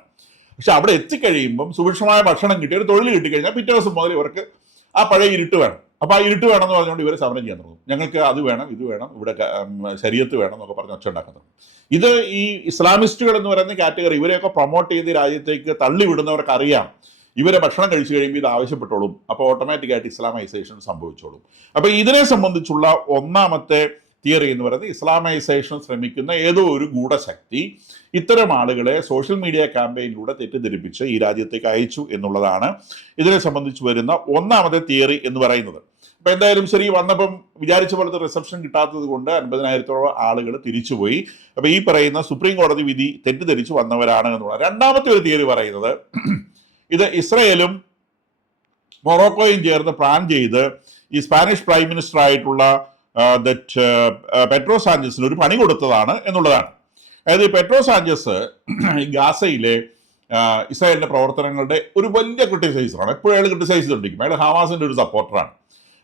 പക്ഷെ അവിടെ എത്തിക്കഴിയുമ്പം സുഭിക്ഷമായ ഭക്ഷണം കിട്ടി, ഒരു തൊഴിൽ കിട്ടിക്കഴിഞ്ഞാൽ പിറ്റേ ദിവസം മുതൽ ഇവർക്ക് ആ പഴയ ഇരുട്ട് വേണം. അപ്പൊ ആ ഇരുട്ട് വേണമെന്ന് പറഞ്ഞുകൊണ്ട് ഇവർ സമരം ചെയ്യാൻ തുടങ്ങും. ഞങ്ങൾക്ക് അത് വേണം, ഇത് വേണം, ഇവിടെ ശരീഅത്ത് വേണം എന്നൊക്കെ പറഞ്ഞ് ഒച്ച ഉണ്ടാക്കുന്നത്. ഇത് ഈ ഇസ്ലാമിസ്റ്റുകൾ എന്ന് പറയുന്ന കാറ്റഗറി ഇവരെയൊക്കെ പ്രൊമോട്ട് ചെയ്ത് രാജ്യത്തേക്ക് തള്ളിവിടുന്നവർക്ക് അറിയാം ഇവരെ ഭക്ഷണം കഴിച്ചു കഴിയുമ്പോൾ ഇത് ആവശ്യപ്പെട്ടോളും. അപ്പോൾ ഓട്ടോമാറ്റിക്കായിട്ട് ഇസ്ലാമൈസേഷൻ സംഭവിച്ചോളും. അപ്പോൾ ഇതിനെ സംബന്ധിച്ചുള്ള ഒന്നാമത്തെ തിയറി എന്ന് പറയുന്നത് ഇസ്ലാമൈസേഷൻ ശ്രമിക്കുന്ന ഏതോ ഒരു ഗൂഢശക്തി ഇത്തരം ആളുകളെ സോഷ്യൽ മീഡിയ ക്യാമ്പയിനിലൂടെ തെറ്റിദ്ധരിപ്പിച്ച് ഈ രാജ്യത്തേക്ക് അയച്ചു എന്നുള്ളതാണ് ഇതിനെ സംബന്ധിച്ച് വരുന്ന ഒന്നാമത്തെ തിയറി എന്ന് പറയുന്നത്. അപ്പൊ എന്തായാലും ശരി, വന്നപ്പം വിചാരിച്ച പോലത്തെ റിസപ്ഷൻ കിട്ടാത്തത് കൊണ്ട് 50,000-ഓളം ആളുകൾ തിരിച്ചുപോയി. അപ്പൊ ഈ പറയുന്ന സുപ്രീം കോടതി വിധി തെറ്റിദ്ധരിച്ച് വന്നവരാണ് എന്നുള്ള രണ്ടാമത്തെ ഒരു തിയറി പറയുന്നത് ഇത് ഇസ്രയേലും മൊറോക്കോയും ചേർന്ന് പ്ലാൻ ചെയ്ത് ഈ സ്പാനിഷ് പ്രൈം മിനിസ്റ്റർ ആയിട്ടുള്ള പെട്രോ സാഞ്ചസിന് ഒരു പണി കൊടുത്തതാണ് എന്നുള്ളതാണ്. അതായത് ഈ പെട്രോ സാഞ്ചസ് ഗാസയിലെ ഇസ്രായേലിന്റെ പ്രവർത്തനങ്ങളുടെ ഒരു വലിയ ക്രിട്ടിസൈസറാണ്. എപ്പോഴും അയാൾ ക്രിട്ടിസൈസ് ചെയ്തിരിക്കും. അയാൾ ഹമാസിന്റെ ഒരു സപ്പോർട്ടറാണ്.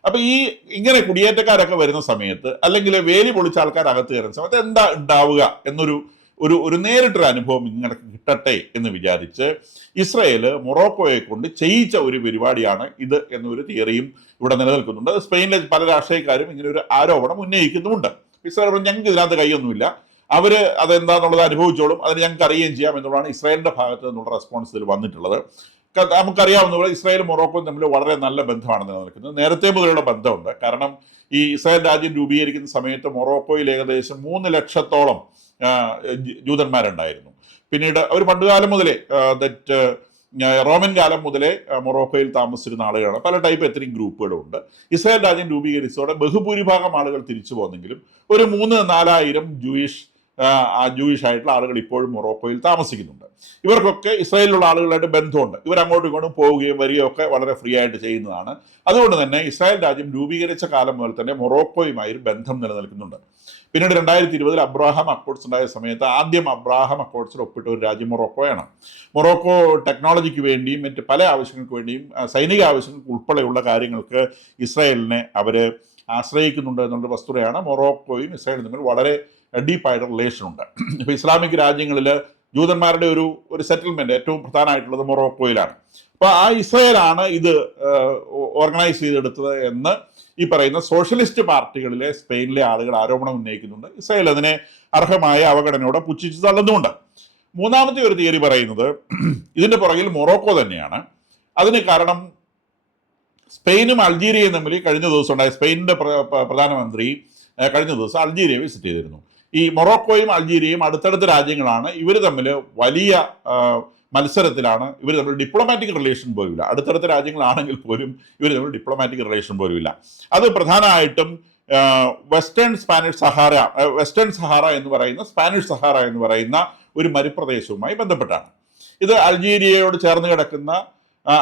അപ്പൊ ഈ ഇങ്ങനെ കുടിയേറ്റക്കാരൊക്കെ വരുന്ന സമയത്ത്, അല്ലെങ്കിൽ വേലി പൊളിച്ച ആൾക്കാർ അകത്ത് കയറുന്ന സമയത്ത് എന്താ ഉണ്ടാവുക എന്നൊരു ഒരു നേരിട്ടൊരു അനുഭവം ഇങ്ങനെ കിട്ടട്ടെ എന്ന് വിചാരിച്ച് ഇസ്രയേൽ മൊറോക്കോയെ കൊണ്ട് ചെയ്യിച്ച ഒരു പരിപാടിയാണ് ഇത് എന്നൊരു തിയറിയും ഇവിടെ നിലനിൽക്കുന്നുണ്ട്. സ്പെയിനിലെ പല രാഷ്ട്രീയക്കാരും ഇങ്ങനെ ഒരു ആരോപണം ഉന്നയിക്കുന്നുമുണ്ട്. ഇസ്രായേൽ ഞങ്ങൾക്ക് ഇതിനകത്ത് കൈയൊന്നുമില്ല, അവര് അതെന്താന്നുള്ളത് അനുഭവിച്ചോളും, അതിന് ഞങ്ങൾക്ക് അറിയുകയും ചെയ്യാം എന്നുള്ളതാണ് ഇസ്രായേലിന്റെ ഭാഗത്ത് നിന്നുള്ള റെസ്പോൺസ് ഇതിൽ വന്നിട്ടുള്ളത്. നമുക്കറിയാവുന്ന പോലെ ഇസ്രായേലും മൊറോക്കോയും തമ്മിൽ വളരെ നല്ല ബന്ധമാണ് നിലനിൽക്കുന്നത്. നേരത്തെ മുതലുള്ള ബന്ധമുണ്ട്. കാരണം ഈ ഇസ്രായേൽ രാജ്യം രൂപീകരിക്കുന്ന സമയത്ത് മൊറോക്കോയിൽ ഏകദേശം 3 ലക്ഷത്തോളം ജൂതന്മാരുണ്ടായിരുന്നു. പിന്നീട് അവർ പണ്ടുകാലം മുതലേ റോമൻ കാലം മുതലേ മൊറോക്കോയിൽ താമസിച്ചിരുന്ന ആളുകളാണ്. പല ടൈപ്പ് എത്നിക് ഗ്രൂപ്പുകളും ഉണ്ട്. ഇസ്രായേൽ രാജ്യം രൂപീകരിച്ചതോടെ ബഹുഭൂരിഭാഗം ആളുകൾ തിരിച്ചു പോന്നെങ്കിലും ഒരു 3,000-4,000 ജൂയിഷ് ആയിട്ടുള്ള ആളുകൾ ഇപ്പോഴും മൊറോക്കോയിൽ താമസിക്കുന്നുണ്ട്. ഇവർക്കൊക്കെ ഇസ്രായേലിലുള്ള ആളുകളായിട്ട് ബന്ധമുണ്ട്. ഇവർ അങ്ങോട്ടും ഇങ്ങോട്ടും പോവുകയും വരികയും ഒക്കെ വളരെ ഫ്രീ ആയിട്ട് ചെയ്യുന്നതാണ്. അതുകൊണ്ട് തന്നെ ഇസ്രായേൽ രാജ്യം രൂപീകരിച്ച കാലം മുതൽ തന്നെ മൊറോക്കോയുമായി ഒരു ബന്ധം നിലനിൽക്കുന്നുണ്ട്. പിന്നീട് 2020 അബ്രാഹാം അക്കോർഡ്സ് ഉണ്ടായ സമയത്ത് ആദ്യം അബ്രാഹാം അക്കോർഡ്സിൽ ഒപ്പിട്ട ഒരു രാജ്യം മൊറോക്കോയാണ്. മൊറോക്കോ ടെക്നോളജിക്ക് വേണ്ടിയും മറ്റ് പല ആവശ്യങ്ങൾക്ക് വേണ്ടിയും സൈനിക ആവശ്യങ്ങൾക്ക് ഉൾപ്പെടെയുള്ള കാര്യങ്ങൾക്ക് ഇസ്രായേലിനെ അവർ ആശ്രയിക്കുന്നുണ്ട് എന്നുള്ള വസ്തുതയാണ്. മൊറോക്കോയും ഇസ്രായേലും തമ്മിൽ വളരെ ഡീപ്പായിട്ട് റിലേഷൻ ഉണ്ട്. ഇപ്പോൾ ഇസ്ലാമിക് രാജ്യങ്ങളിൽ ജൂതന്മാരുടെ ഒരു സെറ്റിൽമെന്റ് ഏറ്റവും പ്രധാനമായിട്ടുള്ളത് മൊറോക്കോയിലാണ്. അപ്പോൾ ആ ഇസ്രായേലാണ് ഇത് ഓർഗനൈസ് ചെയ്തെടുത്തത് എന്ന് ഈ പറയുന്ന സോഷ്യലിസ്റ്റ് പാർട്ടികളിലെ സ്പെയിനിലെ ആളുകൾ ആരോപണം ഉന്നയിക്കുന്നുണ്ട്. ഇസ്രായേൽ അതിനെ അർഹമായ അവഗണനയോടെ പുച്ഛിച്ച് തള്ളുന്നുമുണ്ട്. മൂന്നാമത്തെ ഒരു തിയറി പറയുന്നത് ഇതിന്റെ പുറകിൽ മൊറോക്കോ തന്നെയാണ്. അതിന് കാരണം സ്പെയിനും അൾജീരിയയും തമ്മിൽ കഴിഞ്ഞ ദിവസം ഉണ്ടായ സ്പെയിനിന്റെ പ്രധാനമന്ത്രി കഴിഞ്ഞ ദിവസം അൾജീരിയ വിസിറ്റ് ചെയ്തിരുന്നു. ഈ മൊറോക്കോയും അൾജീരിയയും അടുത്തടുത്ത രാജ്യങ്ങളാണ്. ഇവർ തമ്മിൽ വലിയ മത്സരത്തിലാണ്. ഇവർ തമ്മിൽ ഡിപ്ലോമാറ്റിക് റിലേഷൻ പോലുമില്ല. അടുത്തടുത്ത രാജ്യങ്ങളാണെങ്കിൽ പോലും ഇവർ തമ്മിൽ ഡിപ്ലോമാറ്റിക് റിലേഷൻ പോലുമില്ല. അത് പ്രധാനമായിട്ടും വെസ്റ്റേൺ സഹാറ എന്ന് പറയുന്ന സ്പാനിഷ് സഹാറ എന്ന് പറയുന്ന ഒരു മരുപ്രദേശവുമായി ബന്ധപ്പെട്ടാണ്. ഇത് അൾജീരിയയോട് ചേർന്ന് കിടക്കുന്ന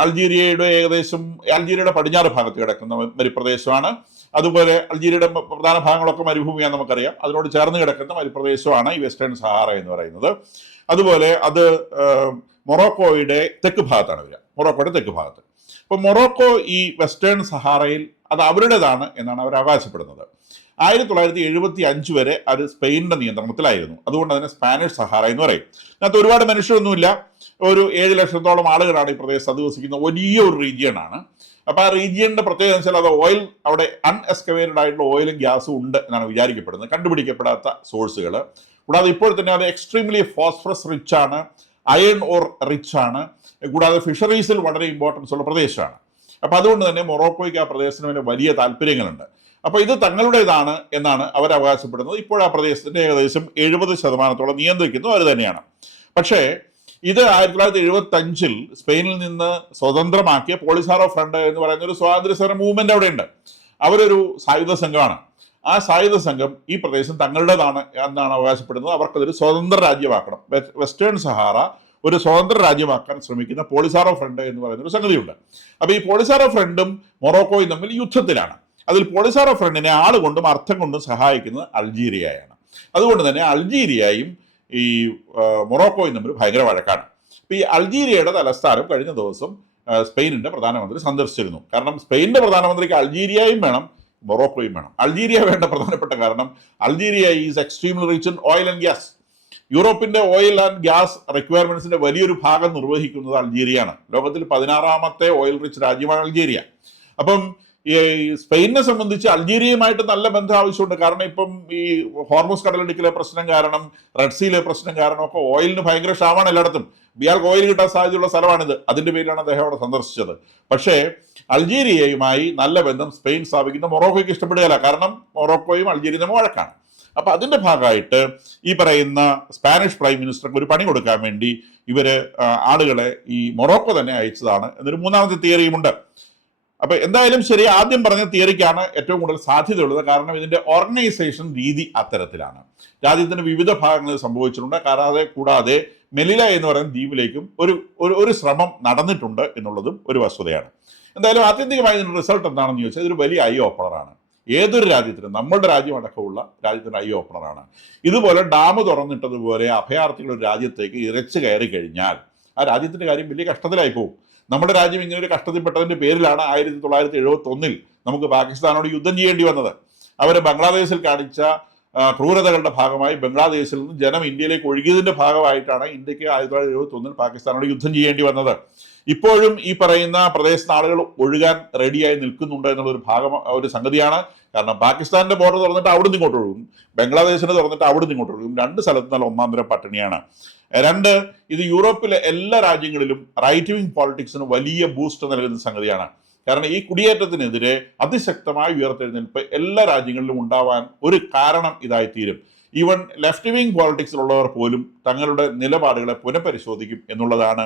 അൾജീരിയയുടെ പടിഞ്ഞാറ് ഭാഗത്ത് കിടക്കുന്ന മരുപ്രദേശമാണ്. അതുപോലെ അൾജീരിയയുടെ പ്രധാന ഭാഗങ്ങളൊക്കെ മരുഭൂമിയാണെന്ന് നമുക്കറിയാം. അതിനോട് ചേർന്ന് കിടക്കുന്ന മരുപ്രദേശമാണ് ഈ വെസ്റ്റേൺ സഹാറ എന്ന് പറയുന്നത്. അതുപോലെ അത് മൊറോക്കോയുടെ തെക്ക് ഭാഗത്താണ് വരിക, മൊറോക്കോയുടെ തെക്ക് ഭാഗത്ത്. അപ്പോൾ മൊറോക്കോ ഈ വെസ്റ്റേൺ സഹാറയിൽ അത് അവരുടേതാണ് എന്നാണ് അവർ അവകാശപ്പെടുന്നത്. 1975 വരെ അത് സ്പെയിനിന്റെ നിയന്ത്രണത്തിലായിരുന്നു. അതുകൊണ്ട് അതിനെ സ്പാനിഷ് സഹാറ എന്ന് പറയും. അതിനകത്ത് ഒരുപാട് മനുഷ്യരൊന്നുമില്ല. ഒരു 7 ലക്ഷത്തോളം ആളുകളാണ് ഈ പ്രദേശത്ത് അധിവസിക്കുന്ന വലിയ ഒരു റീജിയനാണ്. അപ്പോൾ ആ റീജിയന്റെ പ്രത്യേകത വെച്ചാൽ അത് അവിടെ അൺഎക്സ്കവേറ്റഡ് ആയിട്ടുള്ള ഓയിലും ഗ്യാസും ഉണ്ട് എന്നാണ് വിചാരിക്കപ്പെടുന്നത്, കണ്ടുപിടിക്കപ്പെടാത്ത സോഴ്സുകൾ. കൂടാതെ ഇപ്പോൾ തന്നെ അത് എക്സ്ട്രീംലി ഫോസ്ഫറസ് റിച്ച് ആണ്, അയൺ ഓർ റിച്ച് ആണ്. കൂടാതെ ഫിഷറീസിൽ വളരെ ഇമ്പോർട്ടൻസ് ഉള്ള പ്രദേശമാണ്. അപ്പോൾ അതുകൊണ്ട് തന്നെ മൊറോക്കോയ്ക്ക് ആ പ്രദേശത്തിന് മേലെ വലിയ താല്പര്യങ്ങളുണ്ട്. അപ്പോൾ ഇത് തങ്ങളുടേതാണ് എന്നാണ് അവർ അവകാശപ്പെടുന്നത്. ഇപ്പോൾ ആ പ്രദേശത്തിന്റെ ഏകദേശം 70% നിയന്ത്രിക്കുന്നു അവർ തന്നെയാണ്. പക്ഷേ ഇത് 1975 സ്പെയിനിൽ നിന്ന് സ്വതന്ത്രമാക്കിയ പോളിസാറോ ഫ്രണ്ട് എന്ന് പറയുന്ന ഒരു സ്വാതന്ത്ര്യ സമര മൂവ്മെന്റ് അവിടെ ഉണ്ട്. അവരൊരു സായുധ സംഘമാണ്. ആ സായുധ സംഘം ഈ പ്രദേശം തങ്ങളുടേതാണ് എന്നാണ് അവകാശപ്പെടുന്നത്. അവർക്കതൊരു സ്വതന്ത്ര രാജ്യമാക്കണം. വെസ്റ്റേൺ സഹാറ ഒരു സ്വതന്ത്ര രാജ്യമാക്കാൻ ശ്രമിക്കുന്ന പോളിസാറോ ഫ്രണ്ട് എന്ന് പറയുന്ന ഒരു സംഗതിയുണ്ട്. അപ്പോൾ ഈ പോളിസാറോ ഫ്രണ്ടും മൊറോക്കോയും തമ്മിൽ യുദ്ധത്തിലാണ്. അതിൽ പോളിസാറോ ഫ്രണ്ടിനെ ആളുകൊണ്ടും അർത്ഥം കൊണ്ടും സഹായിക്കുന്നത് അൾജീരിയയാണ്. അതുകൊണ്ട് തന്നെ അൾജീരിയയും ഈ മൊറോക്കോയും തമ്മിൽ ഭയങ്കര വഴക്കാണ്. അപ്പോൾ ഈ അൾജീരിയയുടെ തലസ്ഥാനം കഴിഞ്ഞ ദിവസം സ്പെയിനിന്റെ പ്രധാനമന്ത്രി സന്ദർശിച്ചിരുന്നു. കാരണം സ്പെയിനിന്റെ പ്രധാനമന്ത്രിക്ക് അൾജീരിയയും വേണം, മൊറോക്കോയും വേണം. അൾജീരിയ വേണ്ട പ്രധാനപ്പെട്ട കാരണം Algeria is extremely rich in oil and gas. യൂറോപ്പിന്റെ ഓയിൽ ആൻഡ് ഗ്യാസ് റിക്വയർമെന്റ്സിന്റെ വലിയൊരു ഭാഗം നിർവഹിക്കുന്നത് അൾജീരിയയാണ്. ലോകത്തിൽ 16ാമത്തെ ഓയിൽ റിച്ച് രാജ്യമാണ് അൾജീരിയ. അപ്പം ഈ സ്പെയിനെ സംബന്ധിച്ച് അൾജീരിയയുമായിട്ട് നല്ല ബന്ധം ആവശ്യമുണ്ട്. കാരണം ഇപ്പം ഈ ഹോർമോസ് കടലിടുക്കിലെ പ്രശ്നം കാരണം, റെഡ് സീയിലെ പ്രശ്നം കാരണം ഒക്കെ ഓയിലിന് ഭയങ്കര ക്ഷാമമാണ് എല്ലായിടത്തും. ഇയാൾക്ക് ഓയിൽ കിട്ടാൻ സാധ്യതയുള്ള സ്ഥലമാണിത്. അതിന്റെ പേരിലാണ് അദ്ദേഹം അവിടെ സന്ദർശിച്ചത്. പക്ഷേ അൾജീരിയയുമായി നല്ല ബന്ധം സ്പെയിൻ സ്ഥാപിക്കുന്ന മൊറോക്കോയ്ക്ക് ഇഷ്ടപ്പെടുകയില്ല. കാരണം മൊറോക്കോയും അൾജീരിയയും തമ്മിൽ വഴക്കാണ്. അപ്പൊ അതിന്റെ ഭാഗമായിട്ട് ഈ പറയുന്ന സ്പാനിഷ് പ്രൈം മിനിസ്റ്റർക്ക് ഒരു പണി കൊടുക്കാൻ വേണ്ടി ഇവര് ആളുകളെ ഈ മൊറോക്കോ തന്നെ അയച്ചതാണ് എന്നൊരു മൂന്നാമത്തെ തിയറിയുമുണ്ട്. അപ്പൊ എന്തായാലും ശരി, ആദ്യം പറഞ്ഞ തിയറിക്കാണ് ഏറ്റവും കൂടുതൽ സാധ്യതയുള്ളത്. കാരണം ഇതിന്റെ ഓർഗനൈസേഷൻ രീതി അത്തരത്തിലാണ്. രാജ്യത്തിന്റെ വിവിധ ഭാഗങ്ങളിൽ സംഭവിച്ചിട്ടുണ്ട്. കൂടാതെ മെലില എന്ന് പറയുന്ന ദ്വീപിലേക്കും ഒരു ശ്രമം നടന്നിട്ടുണ്ട് എന്നുള്ളതും ഒരു വസ്തുതയാണ്. എന്തായാലും ആത്യന്തികമായി ഇതിന്റെ റിസൾട്ട് എന്താണെന്ന് ചോദിച്ചാൽ ഇതൊരു വലിയ ഐ ഓപ്പണറാണ്. ഏതൊരു രാജ്യത്തിനും, നമ്മുടെ രാജ്യം അടക്കമുള്ള രാജ്യത്തിന് ഐ ഓപ്പണറാണ്. ഇതുപോലെ ഡാം തുറന്നിട്ടതുപോലെ അഭയാർത്ഥികൾ ഒരു രാജ്യത്തേക്ക് ഇരച്ചു കയറി കഴിഞ്ഞാൽ ആ രാജ്യത്തിന്റെ കാര്യം വലിയ കഷ്ടത്തിലായി പോകും. നമ്മുടെ രാജ്യം ഇങ്ങനെ ഒരു കഷ്ടത്തിൽപ്പെട്ടതിന്റെ പേരിലാണ് 1971 നമുക്ക് പാകിസ്ഥാനോട് യുദ്ധം ചെയ്യേണ്ടി വന്നത്. അവർ ബംഗ്ലാദേശിൽ കാണിച്ച ക്രൂരതകളുടെ ഭാഗമായി ബംഗ്ലാദേശിൽ നിന്ന് ജനം ഇന്ത്യയിലേക്ക് ഒഴുകിയതിന്റെ ഭാഗമായിട്ടാണ് ഇന്ത്യക്ക് 1971 പാകിസ്ഥാനോട് യുദ്ധം ചെയ്യേണ്ടി വന്നത്. ഇപ്പോഴും ഈ പറയുന്ന പ്രദേശത്ത് ആളുകൾ ഒഴുകാൻ റെഡിയായി നിൽക്കുന്നുണ്ട് എന്നുള്ള ഒരു സംഗതിയാണ്. കാരണം പാകിസ്ഥാന്റെ ബോർഡർ തുറന്നിട്ട് അവിടുന്ന് ഇങ്ങോട്ട് ഒഴുകും, ബംഗ്ലാദേശിന് തുറന്നിട്ട് അവിടുന്ന് ഇങ്ങോട്ട് ഒഴുകും. രണ്ട് സ്ഥലത്ത് നല്ല ഒന്നാന്തരം പട്ടിണിയാണ്. രണ്ട്, ഇത് യൂറോപ്പിലെ എല്ലാ രാജ്യങ്ങളിലും റൈറ്റ് വിങ് പോളിറ്റിക്സിന് വലിയ ബൂസ്റ്റ് നൽകുന്ന സംഗതിയാണ്. കാരണം ഈ കുടിയേറ്റത്തിനെതിരെ അതിശക്തമായ ഉയർത്തെഴുന്നേൽപ്പ് എല്ലാ രാജ്യങ്ങളിലും ഉണ്ടാവാൻ ഒരു കാരണം ഇതായിത്തീരും. ഈവൻ ലെഫ്റ്റ് വിങ് പോളിറ്റിക്സിലുള്ളവർ പോലും തങ്ങളുടെ നിലപാടുകളെ പുനഃപരിശോധിക്കും എന്നുള്ളതാണ്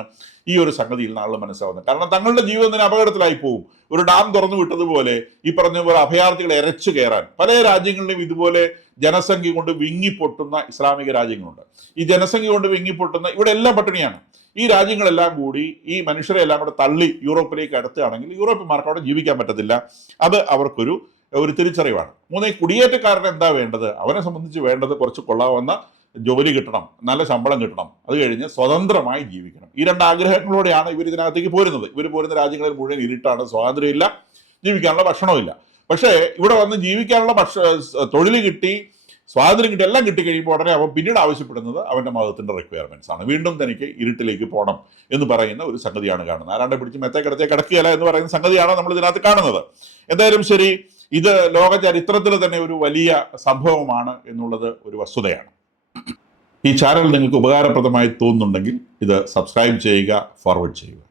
ഈ ഒരു സംഗതിയിൽ നാളെ മനസ്സിലാവുന്നത്. കാരണം തങ്ങളുടെ ജീവിതത്തിന് അപകടത്തിലായി പോകും. ഒരു ഡാം തുറന്നു വിട്ടതുപോലെ ഈ പറഞ്ഞ പോലെ അഭയാർത്ഥികളെ എരച്ചു കയറാൻ പല രാജ്യങ്ങളിലും ഇതുപോലെ ജനസംഖ്യ കൊണ്ട് വിങ്ങിപ്പൊട്ടുന്ന ഇസ്ലാമിക രാജ്യങ്ങളുണ്ട്. ഈ ജനസംഖ്യ കൊണ്ട് വിങ്ങിപ്പൊട്ടുന്ന ഇവിടെ എല്ലാം പട്ടിണിയാണ്. ഈ രാജ്യങ്ങളെല്ലാം കൂടി ഈ മനുഷ്യരെ എല്ലാം കൂടെ തള്ളി യൂറോപ്പിലേക്ക് അടുത്തുകയാണെങ്കിൽ യൂറോപ്യന്മാർക്ക് അവിടെ ജീവിക്കാൻ പറ്റത്തില്ല. അത് അവർക്കൊരു തിരിച്ചറിവാണ്. മൂന്ന്, കുടിയേറ്റക്കാരന് എന്താ വേണ്ടത്? അവനെ സംബന്ധിച്ച് വേണ്ടത് കുറച്ച് കൊള്ളാവുന്ന ജോലി കിട്ടണം, നല്ല ശമ്പളം കിട്ടണം, അത് കഴിഞ്ഞ് സ്വതന്ത്രമായി ജീവിക്കണം. ഈ രണ്ട് ആഗ്രഹങ്ങളോടെയാണ് ഇവർ ഇതിനകത്തേക്ക് പോരുന്നത്. ഇവർ പോരുന്ന രാജ്യങ്ങളിൽ മുഴുവൻ ഇരുട്ടാണ്, സ്വാതന്ത്ര്യമില്ല, ജീവിക്കാനുള്ള ഭക്ഷണമില്ല. പക്ഷേ ഇവിടെ വന്ന് ജീവിക്കാനുള്ള തൊഴിൽ കിട്ടി, സ്വാതന്ത്ര്യം കിട്ടി, എല്ലാം കിട്ടിക്കഴിയുമ്പോൾ ഉടനെ അവൻ പിന്നീട് ആവശ്യപ്പെടുന്നത് അവൻ്റെ മതത്തിന്റെ റിക്വയർമെന്റ്സ് ആണ്. വീണ്ടും തനിക്ക് ഇരുട്ടിലേക്ക് പോകണം എന്ന് പറയുന്ന ഒരു സംഗതിയാണ് കാണുന്നത്. ആരാണ്ട് പിടിച്ച് മെത്തേ കിടക്കുകയല്ല എന്ന് പറയുന്ന സംഗതിയാണ് നമ്മൾ ഇതിനകത്ത് കാണുന്നത്. എന്തായാലും ശരി, ഇത് ലോക ചരിത്രത്തിൽ തന്നെ ഒരു വലിയ സംഭവമാണ് എന്നുള്ളത് ഒരു വസ്തുതയാണ്. ഈ ചാനൽ നിങ്ങൾക്ക് ഉപകാരപ്രദമായി തോന്നുന്നുണ്ടെങ്കിൽ ഇത് സബ്സ്ക്രൈബ് ചെയ്യുക, ഫോർവേഡ് ചെയ്യുക.